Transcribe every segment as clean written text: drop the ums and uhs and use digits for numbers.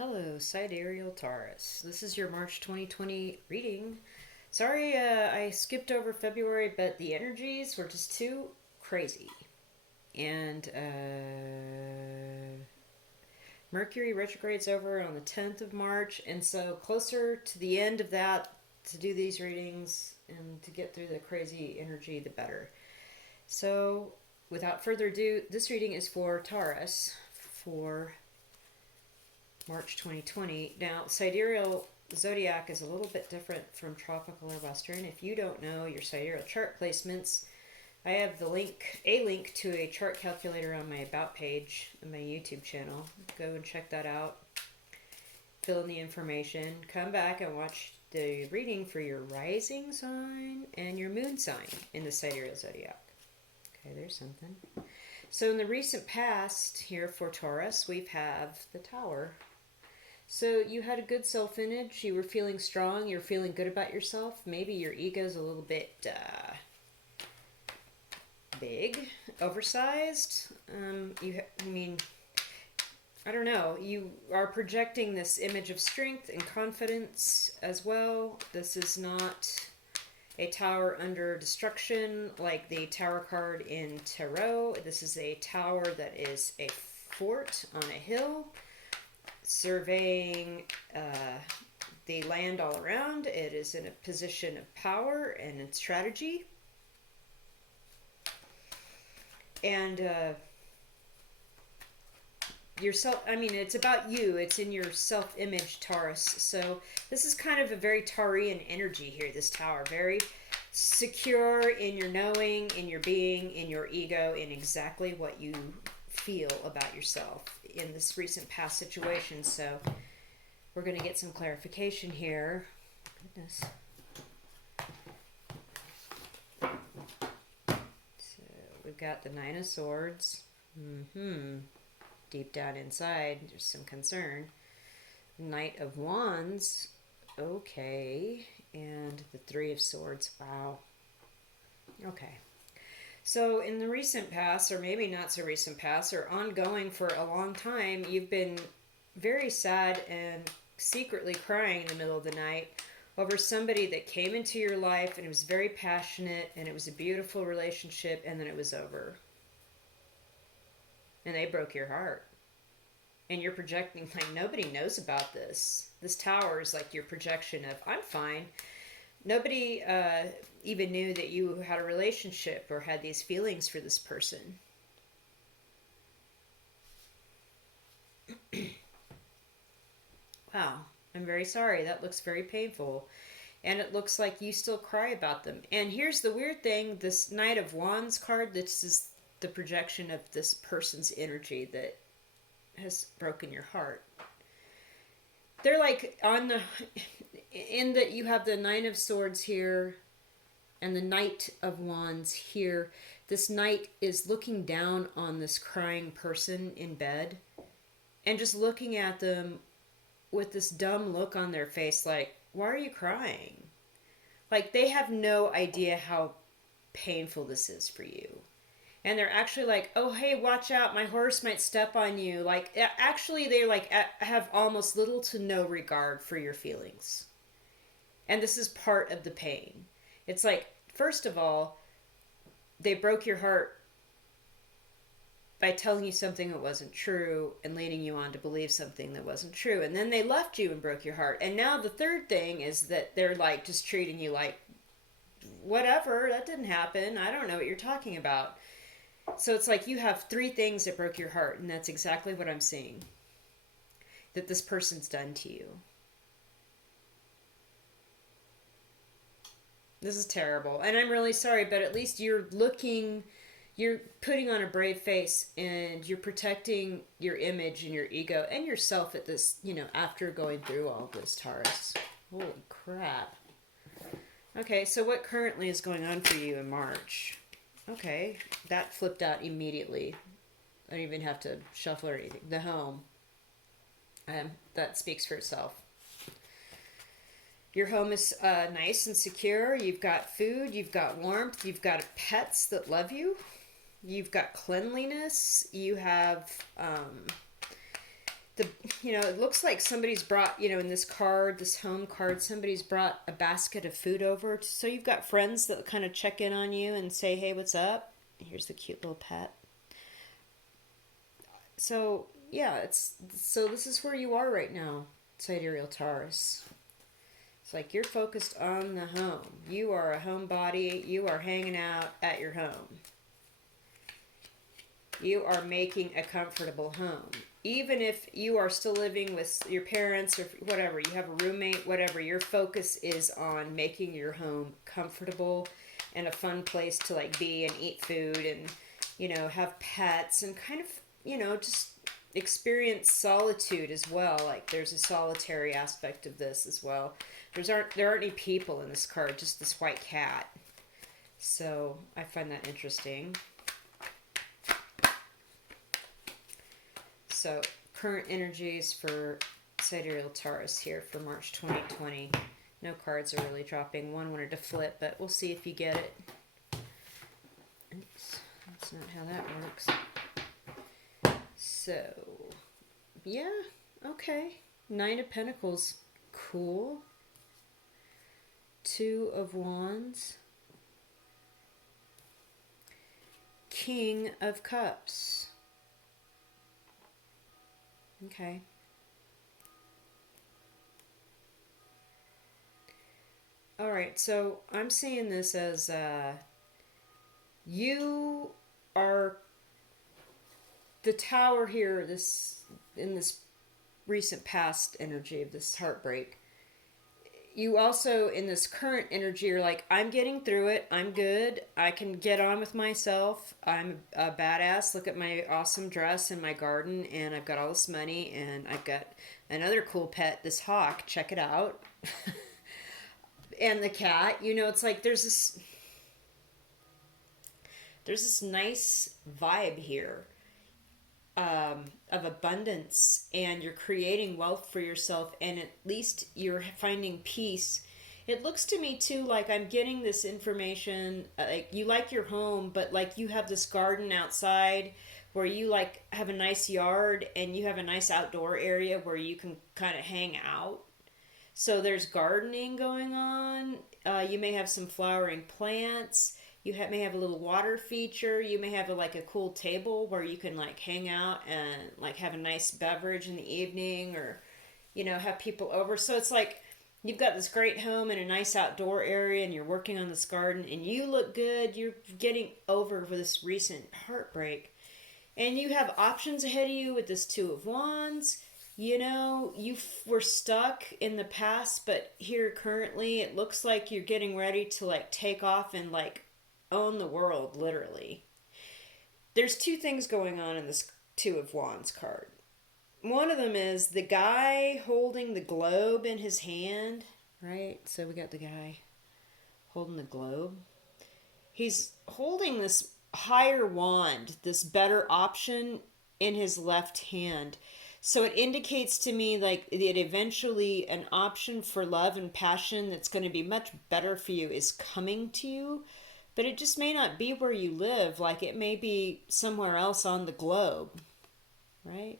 Hello, sidereal Taurus. This is your March 2020 reading. Sorry, I skipped over February, but the energies were just too crazy. And Mercury retrogrades over on the 10th of March, and so closer to the end of that to do these readings and to get through the crazy energy, the better. So, without further ado, this reading is for Taurus for March 2020. Now, sidereal zodiac is a little bit different from tropical or western. If you don't know your sidereal chart placements, I have a link to a chart calculator on my about page on my YouTube channel. Go and check that out. Fill in the information. Come back and watch the reading for your rising sign and your moon sign in the sidereal zodiac. Okay, there's something. So in the recent past here for Taurus, we have the Tower. So you had a good self-image, you were feeling strong, you're feeling good about yourself. Maybe your ego's a little bit big, oversized. I don't know. You are projecting this image of strength and confidence as well. This is not a tower under destruction like the Tower card in Tarot. This is a tower that is a fort on a hill, surveying the land all around. It is in a position of power and in strategy. And it's about you. It's in your self-image, Taurus. So this is kind of a very Taurian energy here, this tower. Very secure in your knowing, in your being, in your ego, in exactly what you feel about yourself in this recent past situation. So we're going to get some clarification here. Goodness. So we've got the Nine of Swords. Deep down inside, there's some concern. Knight of Wands. Okay. And the Three of Swords. Wow. Okay. So in the recent past, or maybe not so recent past, or ongoing for a long time, you've been very sad and secretly crying in the middle of the night over somebody that came into your life and it was very passionate and it was a beautiful relationship, and then it was over. And they broke your heart. And you're projecting like nobody knows about this. This tower is like your projection of, I'm fine. Nobody even knew that you had a relationship or had these feelings for this person. Wow, I'm very sorry. That looks very painful. And it looks like you still cry about them. And here's the weird thing. This Knight of Wands card, this is the projection of this person's energy that has broken your heart. They're like in that you have the Nine of Swords here and the Knight of Wands here. This knight is looking down on this crying person in bed and just looking at them with this dumb look on their face like, why are you crying? Like they have no idea how painful this is for you. And they're actually like, oh, hey, watch out, my horse might step on you. Like, actually, they like have almost little to no regard for your feelings. And this is part of the pain. It's like, first of all, they broke your heart by telling you something that wasn't true and leading you on to believe something that wasn't true. And then they left you and broke your heart. And now the third thing is that they're like just treating you like, whatever, that didn't happen. I don't know what you're talking about. So it's like you have three things that broke your heart, and that's exactly what I'm seeing that this person's done to you. This is terrible, and I'm really sorry, but at least you're putting on a brave face, and you're protecting your image and your ego and yourself at this, after going through all this, Taurus. Holy crap. Okay, so what currently is going on for you in March? Okay, that flipped out immediately. I don't even have to shuffle or anything. The home. That speaks for itself. Your home is nice and secure. You've got food. You've got warmth. You've got pets that love you. You've got cleanliness. You have the, it looks like somebody's brought, in this card, this home card, somebody's brought a basket of food over. So you've got friends that kind of check in on you and say, hey, what's up? Here's the cute little pet. So yeah, so this is where you are right now, sidereal Taurus. It's like you're focused on the home. You are a homebody. You are hanging out at your home. You are making a comfortable home. Even if you are still living with your parents or whatever, you have a roommate, whatever, your focus is on making your home comfortable and a fun place to like be and eat food and, have pets and kind of, just experience solitude as well. Like there's a solitary aspect of this as well. There aren't any people in this card, just this white cat. So I find that interesting. So current energies for sidereal Taurus here for March 2020. No cards are really dropping. One wanted to flip, but we'll see if you get it. Oops, that's not how that works. So, yeah, okay. Nine of Pentacles, cool. Two of Wands. King of Cups. Okay. All right, so I'm seeing this as you are the tower here. In this recent past energy of this heartbreak. You also in this current energy are like, I'm getting through it. I'm good. I can get on with myself. I'm a badass. Look at my awesome dress in my garden, and I've got all this money, and I've got another cool pet, this hawk. Check it out. And the cat. It's like there's this nice vibe here. Of abundance, and you're creating wealth for yourself, and at least you're finding peace. It looks to me too like I'm getting this information, like you like your home, but like you have this garden outside where you like have a nice yard and you have a nice outdoor area where you can kind of hang out. So there's gardening going on. You may have some flowering plants. You may have a little water feature. You may have a cool table where you can like hang out and like have a nice beverage in the evening, or have people over. So it's like you've got this great home and a nice outdoor area, and you're working on this garden, and you look good. You're getting over with this recent heartbreak, and you have options ahead of you with this Two of Wands. You were stuck in the past, but here currently it looks like you're getting ready to like take off and like own the world, literally. There's two things going on in this Two of Wands card. One of them is the guy holding the globe in his hand, right? So we got the guy holding the globe. He's holding this higher wand, this better option in his left hand. So it indicates to me like that eventually an option for love and passion that's going to be much better for you is coming to you. But it just may not be where you live. Like it may be somewhere else on the globe, right?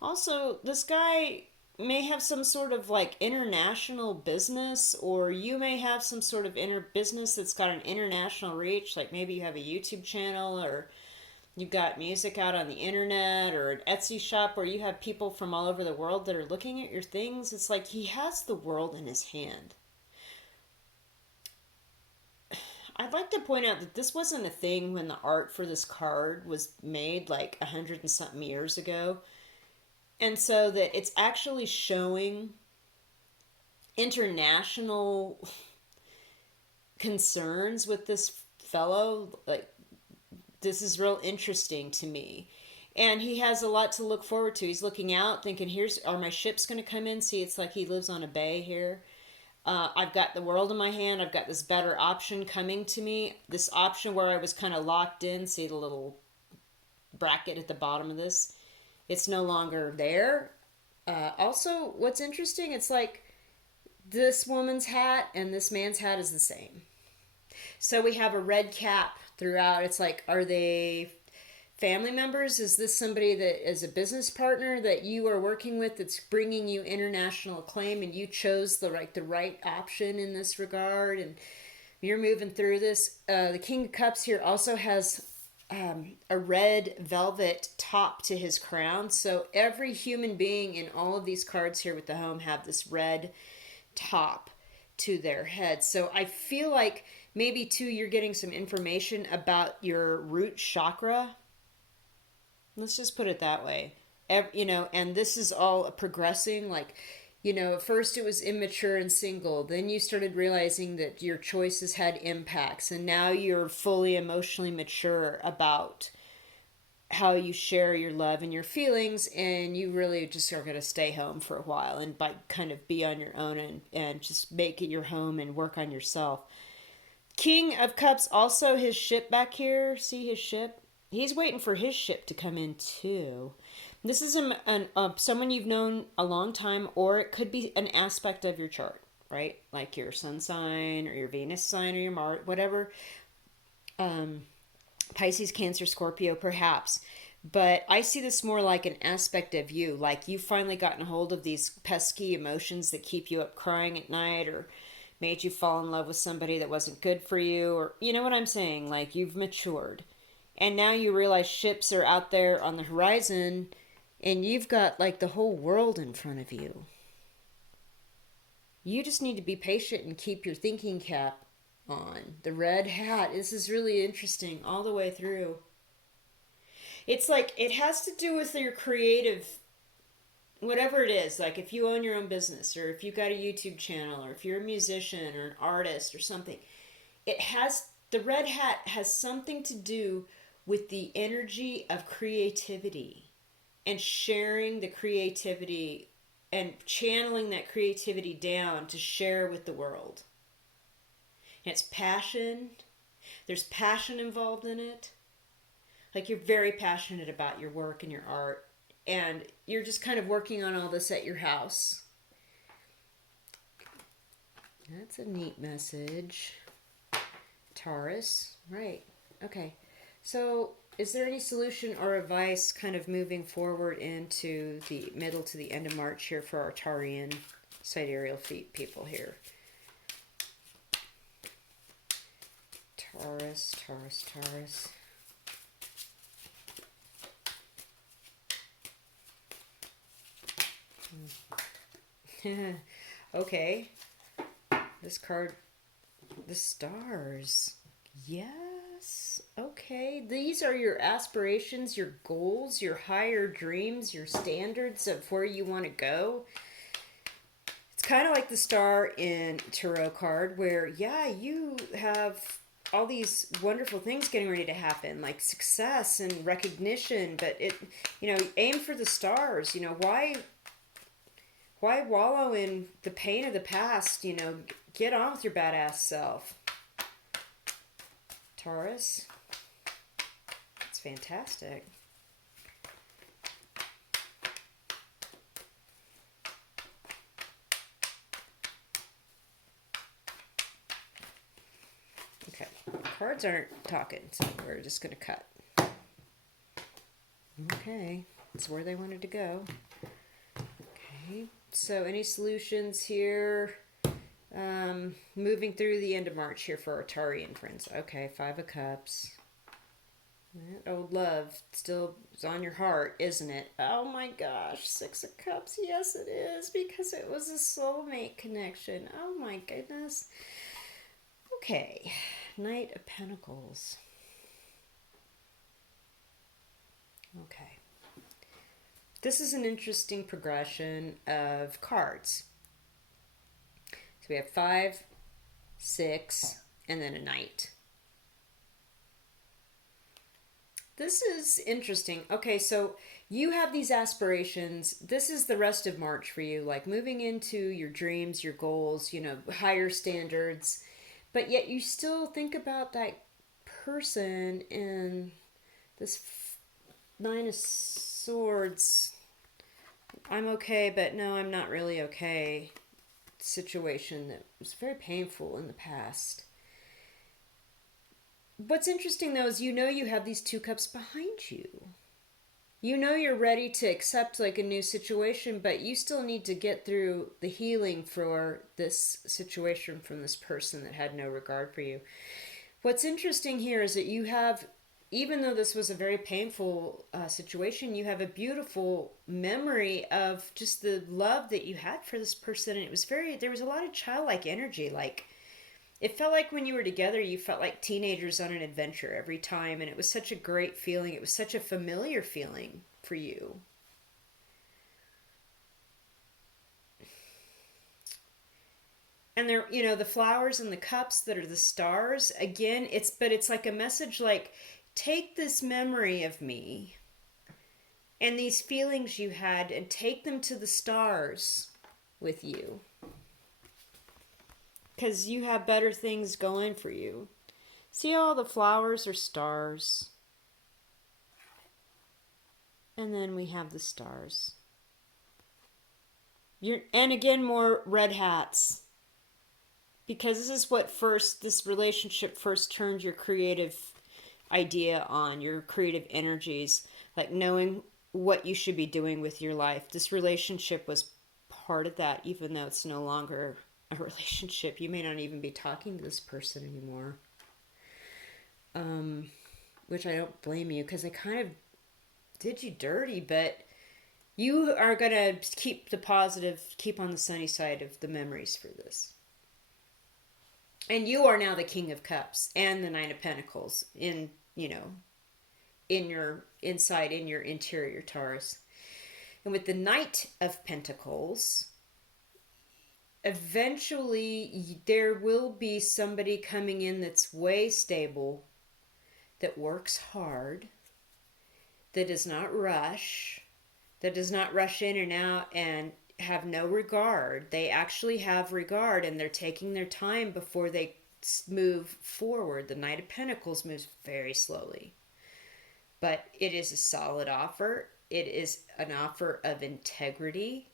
Also, this guy may have some sort of like international business, or you may have some sort of business that's got an international reach. Like maybe you have a YouTube channel, or you've got music out on the internet, or an Etsy shop where you have people from all over the world that are looking at your things. It's like he has the world in his hand. I'd like to point out that this wasn't a thing when the art for this card was made like 100 and something years ago. And so that it's actually showing international concerns with this fellow. Like, this is real interesting to me. And he has a lot to look forward to. He's looking out thinking, are my ships going to come in? See, it's like he lives on a bay here. I've got the world in my hand. I've got this better option coming to me. This option where I was kind of locked in. See the little bracket at the bottom of this? It's no longer there. Also, what's interesting, it's like this woman's hat and this man's hat is the same. So we have a red cap throughout. It's like, are they family members? Is this somebody that is a business partner that you are working with that's bringing you international acclaim and you chose the right option in this regard and you're moving through this? The King of Cups here also has a red velvet top to his crown. So every human being in all of these cards here with the home have this red top to their head. So I feel like maybe too you're getting some information about your root chakra. Let's just put it that way. And this is all progressing. Like, at first it was immature and single. Then you started realizing that your choices had impacts. And now you're fully emotionally mature about how you share your love and your feelings. And you really just are going to stay home for a while and kind of be on your own and just make it your home and work on yourself. King of Cups, also his ship back here. See his ship? He's waiting for his ship to come in too. This is someone you've known a long time, or it could be an aspect of your chart, right? Like your sun sign or your Venus sign or your Mars, whatever. Pisces, Cancer, Scorpio, perhaps. But I see this more like an aspect of you. Like you've finally gotten a hold of these pesky emotions that keep you up crying at night or made you fall in love with somebody that wasn't good for you. Or, you know what I'm saying? Like you've matured. And now you realize ships are out there on the horizon and you've got like the whole world in front of you. You just need to be patient and keep your thinking cap on. The red hat. This is really interesting all the way through. It's like it has to do with your creative, whatever it is. Like if you own your own business or if you've got a YouTube channel or if you're a musician or an artist or something. The red hat has something to do with the energy of creativity and sharing the creativity and channeling that creativity down to share with the world. And it's passion. There's passion involved in it. Like you're very passionate about your work and your art. And you're just kind of working on all this at your house. That's a neat message. Taurus. Right. Okay. So is there any solution or advice kind of moving forward into the middle to the end of March here for our Taurian sidereal people here? Taurus, Taurus, Taurus. Okay. This card, the stars. Yes. Okay. These are your aspirations, your goals, your higher dreams, your standards of where you want to go. It's kind of like the star in Tarot card where, yeah, you have all these wonderful things getting ready to happen, like success and recognition, but aim for the stars. Why wallow in the pain of the past? Get on with your badass self. Taurus. It's fantastic. Okay, cards aren't talking, so we're just going to cut. Okay, that's where they wanted to go. Okay, so any solutions here? Moving through the end of March here for our Taurian friends. Okay, 5 of Cups. That old love still is on your heart, isn't it? Oh my gosh, 6 of Cups. Yes, it is, because it was a soulmate connection. Oh my goodness. Okay, Knight of Pentacles. Okay. This is an interesting progression of cards. So we have 5, 6, and then a Knight. This is interesting. Okay, so you have these aspirations. This is the rest of March for you, like moving into your dreams, your goals, higher standards. But yet you still think about that person in this 9 of Swords. I'm okay, but no, I'm not really okay. Situation that was very painful in the past. what's interesting though is you have these two cups behind you. You're ready to accept like a new situation, but you still need to get through the healing for this situation from this person that had no regard for you. What's interesting here is that you have, even though this was a very painful situation, you have a beautiful memory of just the love that you had for this person. And there was a lot of childlike energy. Like, it felt like when you were together, you felt like teenagers on an adventure every time. And it was such a great feeling. It was such a familiar feeling for you. And there, the flowers and the cups that are the stars, again, it's like a message like, take this memory of me and these feelings you had and take them to the stars with you, because you have better things going for you. See how all the flowers are stars, and then we have the stars. And again, more red hats, because this relationship first turned your creative idea on, your creative energies, like knowing what you should be doing with your life. This relationship was part of that, even though it's no longer a relationship. You may not even be talking to this person anymore. Which I don't blame you, because I kind of did you dirty, but you are going to keep on the sunny side of the memories for this. And you are now the King of Cups and the Nine of Pentacles in your interior, Taurus. And with the Knight of Pentacles, eventually there will be somebody coming in that's way stable, that works hard, that does not rush in and out and have no regard. They actually have regard, and they're taking their time before they move forward. The Knight of Pentacles moves very slowly, but it is a solid offer. It is an offer of integrity.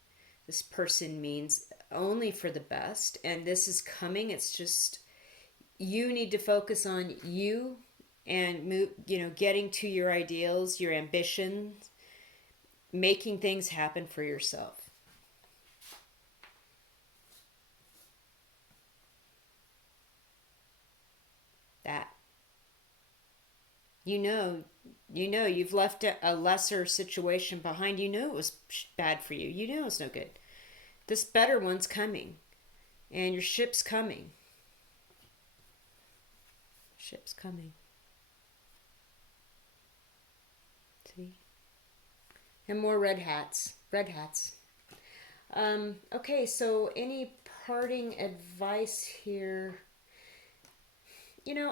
This person means only for the best, and this is coming. It's just, you need to focus on you and move, getting to your ideals, your ambitions, making things happen for yourself. That you've left a lesser situation behind. It was bad for you. It's no good. This better one's coming, and your ship's coming. Ship's coming. See? And more red hats. Okay, so any parting advice here?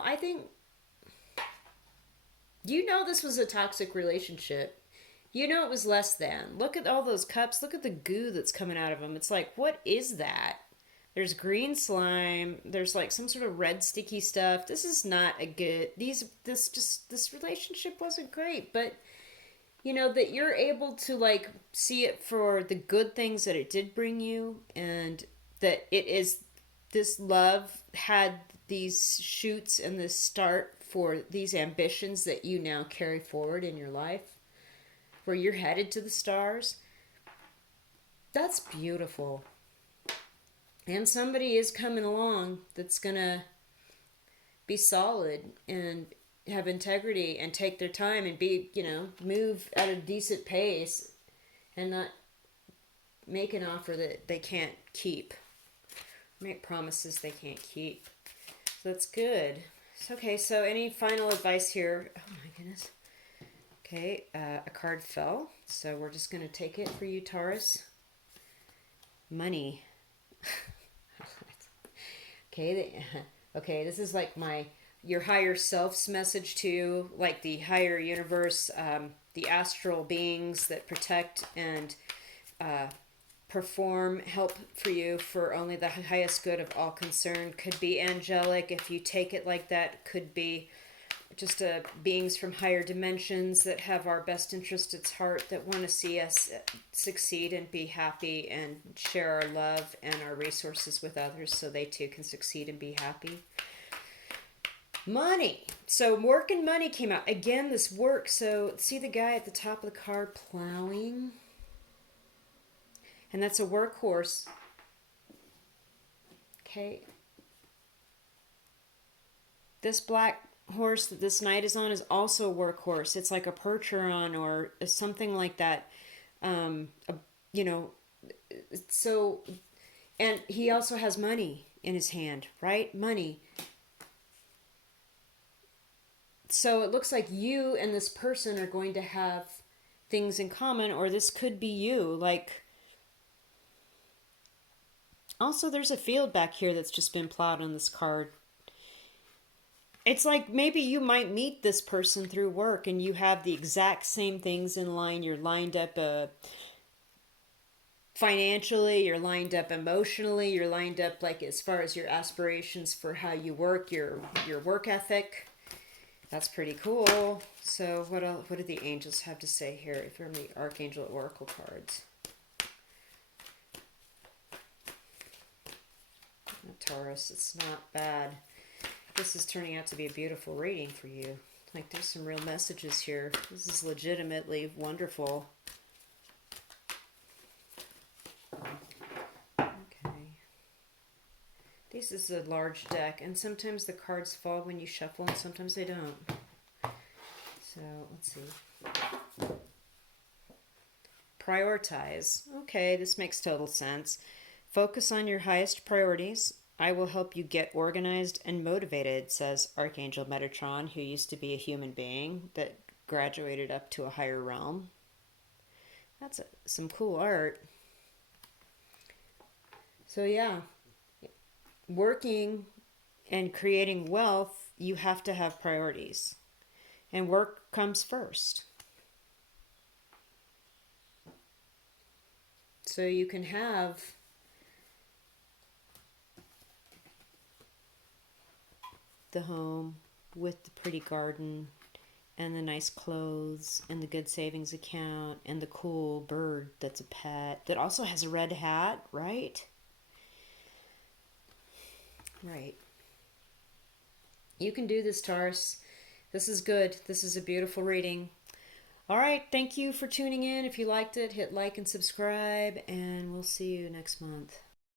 I think, this was a toxic relationship. It was less than. Look at all those cups. Look at the goo that's coming out of them. It's like, what is that? There's green slime. There's like some sort of red sticky stuff. This is not a good, this relationship wasn't great, but that you're able to like see it for the good things that it did bring you, and that this love had these shoots and this start for these ambitions that you now carry forward in your life, where you're headed to the stars. That's beautiful. And somebody is coming along that's gonna be solid and have integrity and take their time and be, move at a decent pace and not make an offer that they can't keep. Make promises they can't keep. So that's good. Okay, so any final advice here? Oh my goodness. Okay, a card fell, so we're just going to take it for you, Taurus. Money. Okay, this is like your higher self's message to you, like the higher universe, the astral beings that protect and perform, help for you for only the highest good of all concerned. Could be angelic if you take it like that. Could be just beings from higher dimensions that have our best interest at heart, that want to see us succeed and be happy and share our love and our resources with others so they too can succeed and be happy. Money. So work and money came out. Again, this work. So see the guy at the top of the card plowing? And that's a workhorse. Okay. This black horse that this knight is on is also a workhorse. It's like a Percheron or something like that. A, you know, so, and he also has money in his hand, right? Money. So it looks like you and this person are going to have things in common, or this could be you. Like, also, there's a field back here that's just been plowed on this card. It's like maybe you might meet this person through work and you have the exact same things in line. You're lined up financially, you're lined up emotionally, you're lined up like as far as your aspirations for how you work, your work ethic. That's pretty cool. So what do the angels have to say here from the Archangel Oracle cards? Taurus, it's not bad. This is turning out to be a beautiful reading for you. Like there's some real messages here. This is legitimately wonderful. Okay. This is a large deck, and sometimes the cards fall when you shuffle, and sometimes they don't. So, let's see. Prioritize. Okay, this makes total sense. Focus on your highest priorities. I will help you get organized and motivated, says Archangel Metatron, who used to be a human being that graduated up to a higher realm. That's some cool art. So yeah, working and creating wealth, you have to have priorities. And work comes first. So you can have the home with the pretty garden and the nice clothes and the good savings account and the cool bird that's a pet that also has a red hat, right? Right. You can do this, Taurus. This is good. This is a beautiful reading. All right. Thank you for tuning in. If you liked it, hit like and subscribe, and we'll see you next month.